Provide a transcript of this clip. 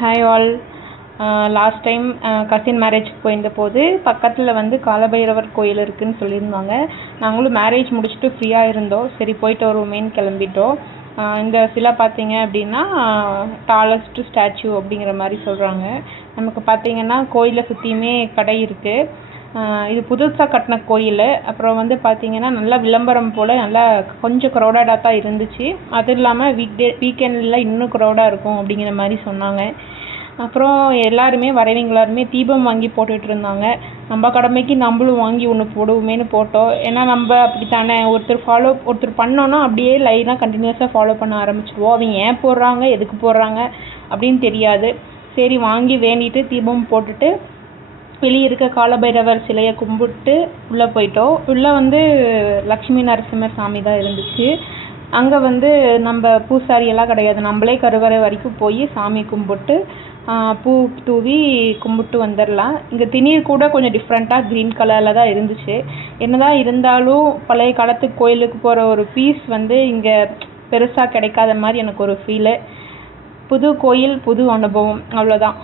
Hi all. Last time cousin மேரேஜ்க்கு போயிருந்த போது பக்கத்தில் வந்து காலபைரவர் கோயில் இருக்குதுன்னு சொல்லியிருந்தாங்க. நாங்களும் மேரேஜ் முடிச்சுட்டு ஃப்ரீயாக இருந்தோம். சரி போயிட்டு வருவோமேன்னு கிளம்பிட்டோம். இந்த சிலை பார்த்தீங்க அப்படின்னா டாலஸ்ட் ஸ்டாச்சு அப்படிங்கிற மாதிரி சொல்கிறாங்க. நமக்கு பார்த்தீங்கன்னா கோயிலை சுற்றியுமே கடை இருக்குது. இது புதுசாக கட்டின கோயில். அப்புறம் வந்து பார்த்தீங்கன்னா நல்லா விளம்பரம் போல் நல்லா கொஞ்சம் க்ரௌடடாக தான் இருந்துச்சு. அதுவும் இல்லாமல் வீக்கெண்டில் இன்னும் க்ரௌடாக இருக்கும் அப்படிங்கிற மாதிரி சொன்னாங்க. அப்புறம் எல்லாருமே வரவங்க எல்லாருமே தீபம் வாங்கி போட்டுட்டு இருந்தாங்க. நம்ம கடமைக்கு நம்மளும் வாங்கி ஒன்று போடுவோமேனு போட்டோம். ஏன்னா நம்ம அப்படித்தானே, ஒருத்தர் பண்ணோன்னா அப்படியே லைனாக கண்டினியூஸாக ஃபாலோ பண்ண ஆரம்பிச்சிடுவோம். அவங்க ஏன் போடுறாங்க எதுக்கு போடுறாங்க அப்படின்னு தெரியாது. சரி வாங்கி வேண்டிட்டு தீபம் போட்டுட்டு வெளியே இருக்க காலபைரவர் சிலையை கும்பிட்டு உள்ளே போயிட்டோம். உள்ளே வந்து லக்ஷ்மி நரசிம்மர் சாமி தான் இருந்துச்சு. அங்கே வந்து நம்ம பூசாரி எல்லாம் கிடையாது. நம்மளே கருவறை வரைக்கும் போய் சாமி கும்பிட்டு பூ தூவி கும்பிட்டு வந்துடலாம். இங்கே திணீர் கூட கொஞ்சம் டிஃப்ரெண்ட்டாக க்ரீன் கலரில் தான் இருந்துச்சு. என்னதான் இருந்தாலும் பழைய காலத்து கோயிலுக்கு போகிற ஒரு பீஸ் வந்து இங்கே பெருசாக கிடைக்காத மாதிரி எனக்கு ஒரு ஃபீலு. புது கோயில் புது அனுபவம், அவ்வளோதான்.